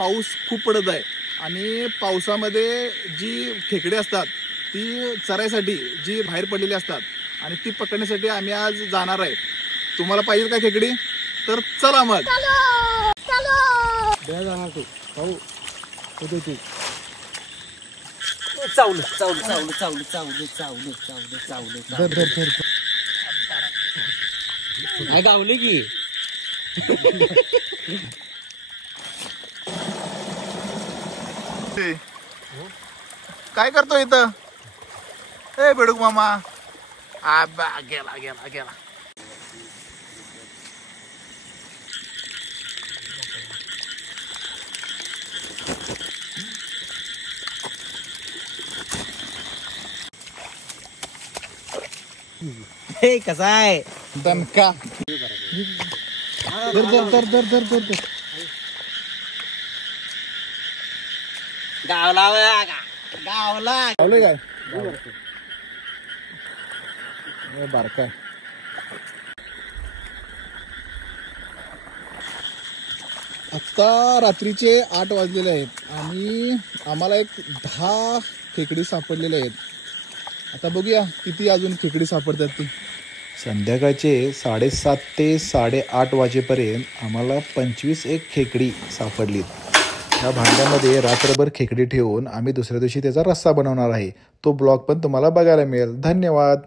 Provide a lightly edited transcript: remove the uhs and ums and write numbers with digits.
पाऊस खूप पडत आहे आणि पावसामध्ये जी खेकडे असतात ती चरायसाठी जी बाहेर पडलेली असतात आणि ती पकडण्यासाठी आम्ही आज जाणार आहे. तुम्हाला पाहिजे का खेकडी? तर चला मग. जाणार तू पाहू होते तू चावलं चावलं चावलं चावलं चावलं चावलं चावलं चावलं चावलं काय गावले की काय करतो इथं? ए बेडूक मामा. आबा गेला गेला गेला. हे कसा आहे दणका. धर धर धर धर धर धर धर गावला गावला लावले काय? बारकाय. आता रात्रीचे 8 वाजलेले आहेत आणि आम्हाला एक 10 खेकडी सापडलेले आहेत. आता बघूया किती अजून खेकडी सापडतात ती. संध्याकाळचे 7:30 ते 8:30 वाजेपर्यंत आम्हाला 25 एक खेकडी सापडलीत. ह्या भांड्यामध्ये रात्रभर खेकडी ठेवून आम्ही दुसऱ्या दिवशी त्याचा रस्सा बनवणार आहे. तो ब्लॉग पण तुम्हाला बघायला मिळेल. धन्यवाद.